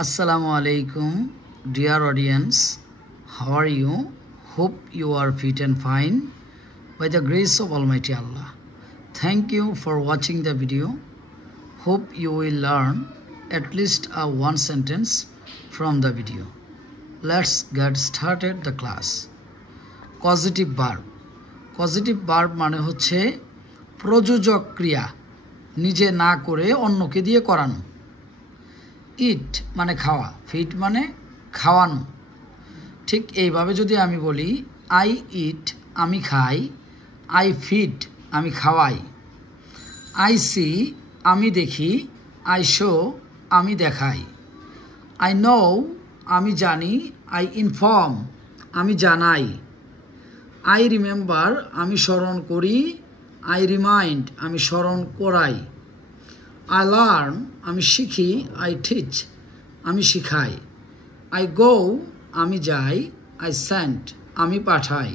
Assalamu alaikum, dear audience. How are you? Hope you are fit and fine by the grace of Almighty Allah. Thank you for watching the video. Hope you will learn at least one sentence from the video. Let's get started the class. Causative verb. Causative verb মানে হচ্ছে প্রযোজক ক্রিয়া, নিজে না করে অন্যকে দিয়ে করানো। ইট মানে খাওয়া, ফিড মানে খাওয়ানো। ঠিক এইভাবে যদি আমি বলি আই ইট আমি খাই, আই ফিড আমি খাওয়াই, আই সি আমি দেখি, আই শো আমি দেখাই, আই নো আমি জানি, আই ইনফর্ম আমি জানাই, আই রিমেম্বার আমি স্মরণ করি, আই রিমাইন্ড আমি স্মরণ করাই, আই লার্ন আমি শিখি, আই টিচ আমি শিখাই, আই গো আমি যাই, আই সেন্ড আমি পাঠাই,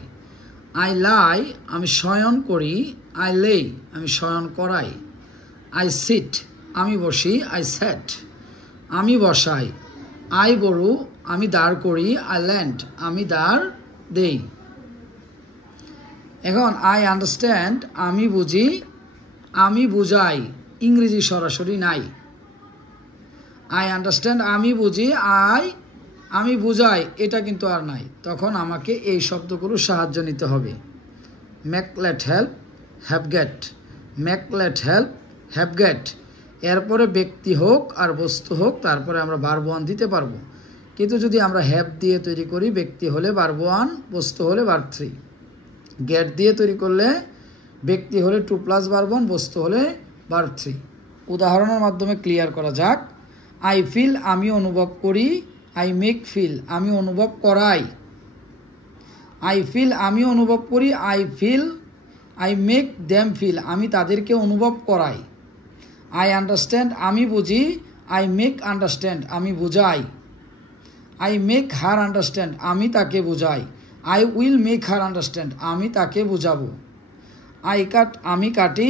আই লাই আমি শয়ন করি, আই লে আমি শয়ন করাই, আই সিট আমি বসি, আই সেট আমি বসাই, আই বড়ু আমি দাঁড় করি, আই ল্যান্ড আমি দাঁড় দেই। এখন আই আন্ডারস্ট্যান্ড আমি বুঝি, আমি বুঝাই, ইংরেজি সরাসরি নাই। আই আন্ডারস্ট্যান্ড আমি বুঝি, আমি বুঝাই এটা কিন্তু আর নাই। তখন আমাকে এই শব্দগুলো সাহায্য নিতে হবে। Make let help, have get, make let help, have get. এরপরে ব্যক্তি হোক আর বস্তু হোক, তারপরে আমরা ভার্ব ওয়ান দিতে পারবো। কিন্তু যদি আমরা হ্যাভ দিয়ে তৈরি করি, ব্যক্তি হলে ভার্ব ওয়ান, বস্তু হলে ভার্ব থ্রি। গেট দিয়ে তৈরি করলে ব্যক্তি হলে টু প্লাস ভার্ব ওয়ান, বস্তু হলে ভার্ব থ্রি। উদাহরণের মাধ্যমে ক্লিয়ার করা যাক। আই ফিল আমি অনুভব করি, আই মেক ফিল আমি অনুভব করাই, আই ফিল আমি অনুভব করি, আই মেক দেম ফিল আমি তাদেরকে অনুভব করাই, আই আন্ডারস্ট্যান্ড আমি বুঝি, আই মেক আন্ডারস্ট্যান্ড আমি বুঝাই, আই মেক হার আন্ডারস্ট্যান্ড আমি তাকে বুঝাই, I will make her understand আমি তাকে বুঝাবো, আই কাট আমি কাটি,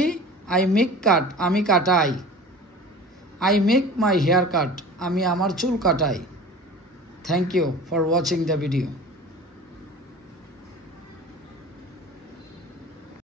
আই মেক কাট আমি কাটাই, I make my hair cut আমি আমার চুল কাটাই। Thank you for watching the video.